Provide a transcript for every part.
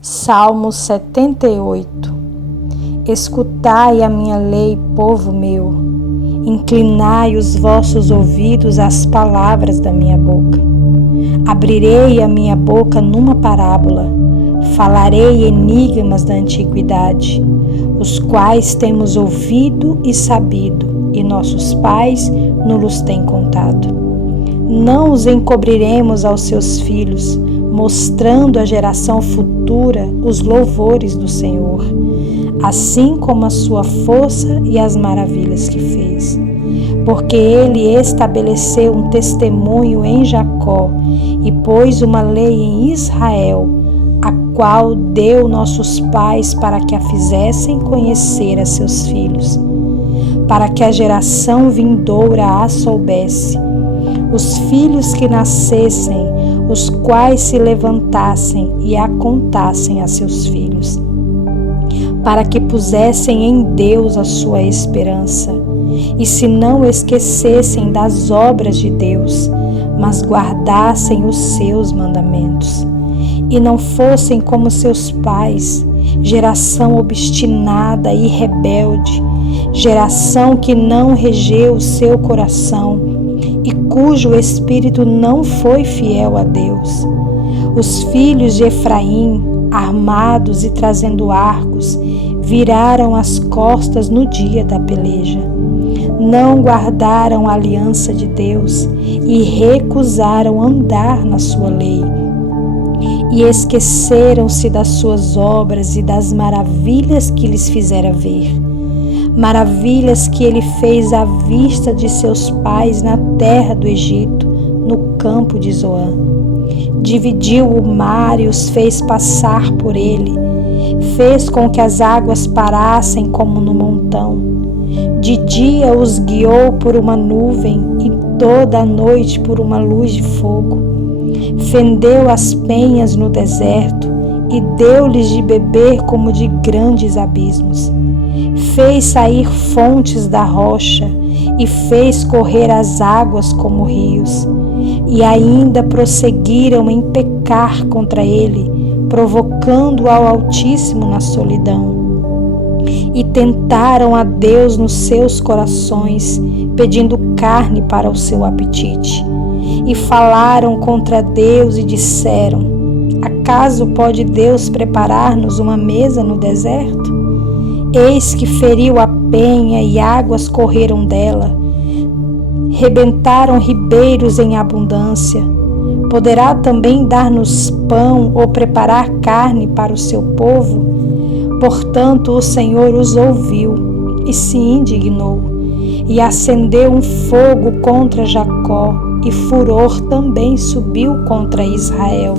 Salmo 78. Escutai a minha lei, povo meu, inclinai os vossos ouvidos às palavras da minha boca. Abrirei a minha boca numa parábola, falarei enigmas da antiguidade, os quais temos ouvido e sabido, e nossos pais nos têm contado. Não os encobriremos aos seus filhos, mostrando à geração futura os louvores do Senhor, assim como a sua força e as maravilhas que fez. Porque ele estabeleceu um testemunho em Jacó e pôs uma lei em Israel, a qual deu nossos pais para que a fizessem conhecer a seus filhos, para que a geração vindoura a soubesse, os filhos que nascessem, os quais se levantassem e a contassem a seus filhos, para que pusessem em Deus a sua esperança, e se não esquecessem das obras de Deus, mas guardassem os seus mandamentos, e não fossem como seus pais, geração obstinada e rebelde, geração que não regeu o seu coração, e cujo espírito não foi fiel a Deus. Os filhos de Efraim, armados e trazendo arcos, viraram as costas no dia da peleja. Não guardaram a aliança de Deus e recusaram andar na sua lei. E esqueceram-se das suas obras e das maravilhas que lhes fizera ver. Maravilhas que ele fez à vista de seus pais na terra do Egito, no campo de Zoã. Dividiu o mar e os fez passar por ele. Fez com que as águas parassem como no montão. De dia os guiou por uma nuvem e toda a noite por uma luz de fogo. Fendeu as penhas no deserto e deu-lhes de beber como de grandes abismos. Fez sair fontes da rocha e fez correr as águas como rios. E ainda prosseguiram em pecar contra ele, provocando ao Altíssimo na solidão. E tentaram a Deus nos seus corações, pedindo carne para o seu apetite. E falaram contra Deus e disseram: acaso pode Deus preparar-nos uma mesa no deserto? Eis que feriu a penha e águas correram dela. Rebentaram ribeiros em abundância. Poderá também dar-nos pão ou preparar carne para o seu povo? Portanto, o Senhor os ouviu e se indignou, e acendeu um fogo contra Jacó, e furor também subiu contra Israel,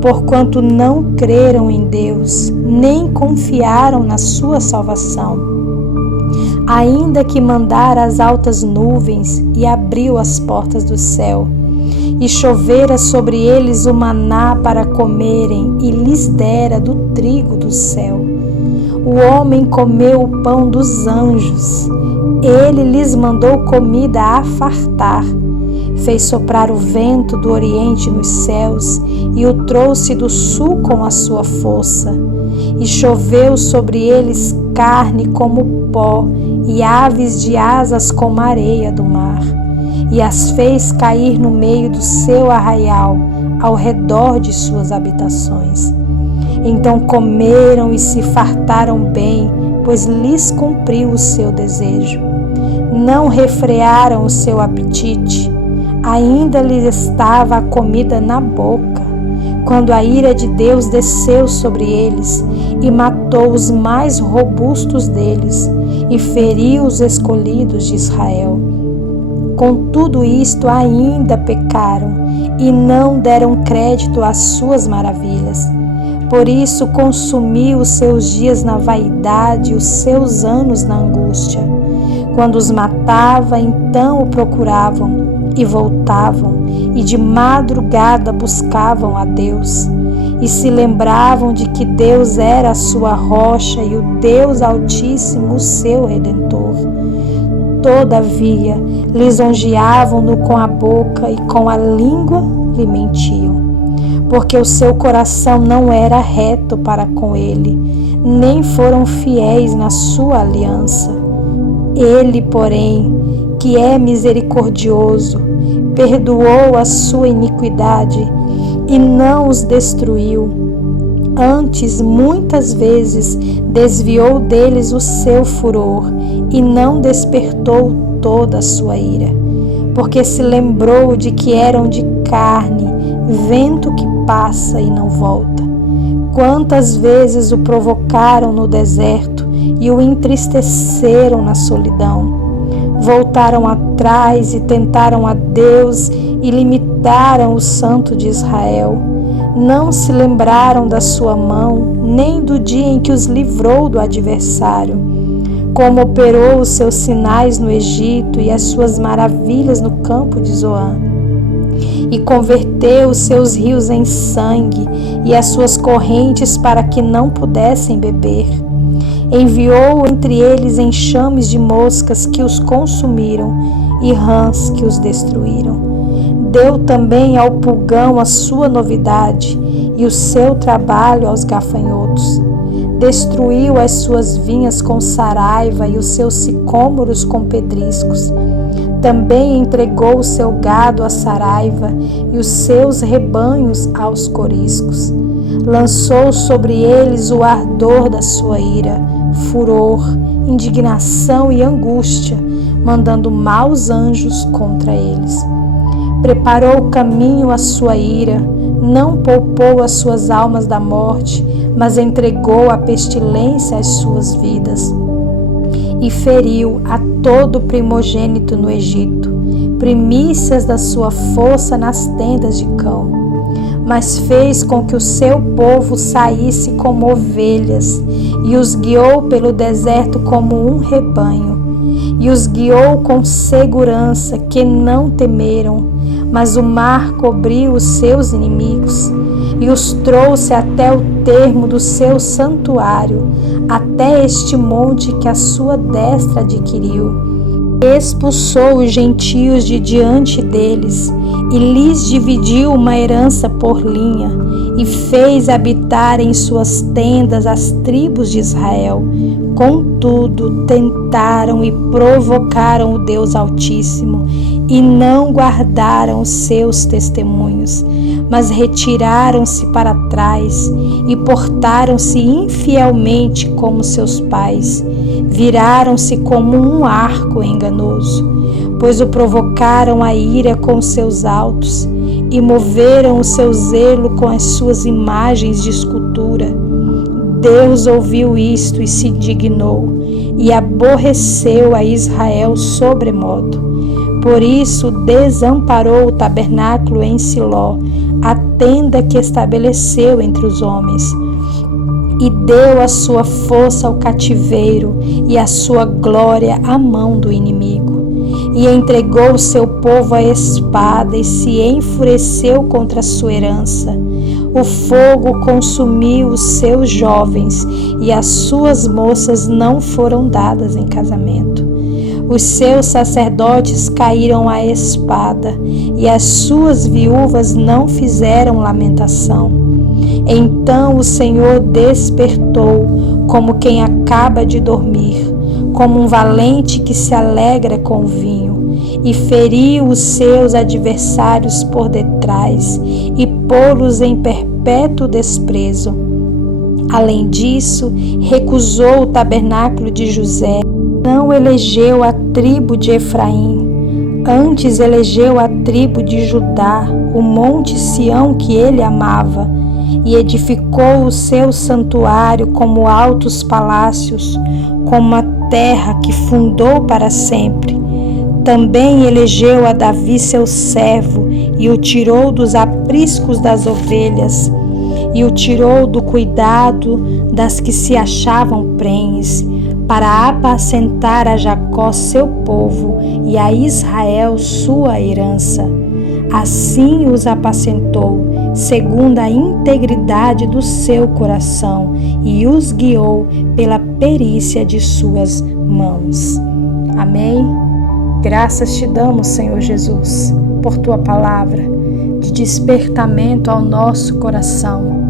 porquanto não creram em Deus, nem confiaram na sua salvação. Ainda que mandara as altas nuvens e abriu as portas do céu, e chovera sobre eles o maná para comerem, e lhes dera do trigo do céu. O homem comeu o pão dos anjos, ele lhes mandou comida a fartar. Fez soprar o vento do oriente nos céus e o trouxe do sul com a sua força. E choveu sobre eles carne como pó e aves de asas como a areia do mar. E as fez cair no meio do seu arraial, ao redor de suas habitações. Então comeram e se fartaram bem, pois lhes cumpriu o seu desejo. Não refrearam o seu apetite, ainda lhes estava a comida na boca, quando a ira de Deus desceu sobre eles e matou os mais robustos deles e feriu os escolhidos de Israel. Com tudo isto ainda pecaram e não deram crédito às suas maravilhas. Por isso consumiu os seus dias na vaidade e os seus anos na angústia. Quando os matava, então o procuravam e voltavam, e de madrugada buscavam a Deus, e se lembravam de que Deus era a sua rocha e o Deus Altíssimo o seu Redentor. Todavia, lisonjeavam-no com a boca e com a língua lhe mentiam. porque o seu coração não era reto para com ele, nem foram fiéis na sua aliança. Ele, porém, que é misericordioso, perdoou a sua iniquidade e não os destruiu. Antes, muitas vezes, desviou deles o seu furor e não despertou toda a sua ira, porque se lembrou de que eram de carne, vento que passa e não volta. Quantas vezes o provocaram no deserto e o entristeceram na solidão. Voltaram atrás e tentaram a Deus e limitaram o Santo de Israel. Não se lembraram da sua mão, nem do dia em que os livrou do adversário, como operou os seus sinais no Egito e as suas maravilhas no campo de Zoan. E converteu os seus rios em sangue e as suas correntes para que não pudessem beber. Enviou entre eles enxames de moscas que os consumiram e rãs que os destruíram. Deu também ao pulgão a sua novidade e o seu trabalho aos gafanhotos. Destruiu as suas vinhas com saraiva e os seus sicômoros com pedriscos. Também entregou o seu gado à saraiva e os seus rebanhos aos coriscos. Lançou sobre eles o ardor da sua ira, furor, indignação e angústia, mandando maus anjos contra eles. Preparou o caminho à sua ira, não poupou as suas almas da morte, mas entregou à pestilência as suas vidas. E feriu a todo primogênito no Egito, primícias da sua força nas tendas de cão. Mas fez com que o seu povo saísse como ovelhas, e os guiou pelo deserto como um rebanho. E os guiou com segurança, que não temeram, mas o mar cobriu os seus inimigos, e os trouxe até o termo do seu santuário, até este monte que a sua destra adquiriu. Expulsou os gentios de diante deles, e lhes dividiu uma herança por linha, e fez habitar em suas tendas as tribos de Israel. Contudo, tentaram e provocaram o Deus Altíssimo, e não guardaram os seus testemunhos, mas retiraram-se para trás e portaram-se infielmente como seus pais. Viraram-se como um arco enganoso, pois o provocaram a ira com seus altos e moveram o seu zelo com as suas imagens de escultura. Deus ouviu isto e se indignou, e aborreceu a Israel sobremodo. Por isso desamparou o tabernáculo em Siló, a tenda que estabeleceu entre os homens, e deu a sua força ao cativeiro e a sua glória à mão do inimigo. E entregou o seu povo à espada e se enfureceu contra a sua herança. O fogo consumiu os seus jovens e as suas moças não foram dadas em casamento. Os seus sacerdotes caíram à espada e as suas viúvas não fizeram lamentação. Então o Senhor despertou como quem acaba de dormir, como um valente que se alegra com o vinho, e feriu os seus adversários por detrás e pô-los em perpétuo desprezo. Além disso, recusou o tabernáculo de José, não elegeu a tribo de Efraim, antes elegeu a tribo de Judá, o monte Sião que ele amava, e edificou o seu santuário como altos palácios, como a terra que fundou para sempre. Também elegeu a Davi seu servo, e o tirou dos apriscos das ovelhas, e o tirou do cuidado das que se achavam prenhes, para apacentar a Jacó seu povo e a Israel sua herança. Assim os apacentou, segundo a integridade do seu coração, e os guiou pela perícia de suas mãos. Amém? Graças te damos, Senhor Jesus, por tua palavra. de despertamento ao nosso coração,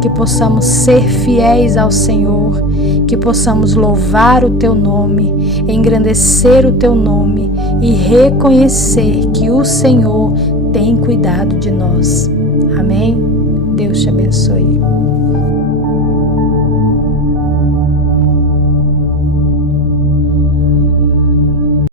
que possamos ser fiéis ao Senhor, que possamos louvar o Teu nome, engrandecer o Teu nome e reconhecer que o Senhor tem cuidado de nós. Amém? Deus te abençoe.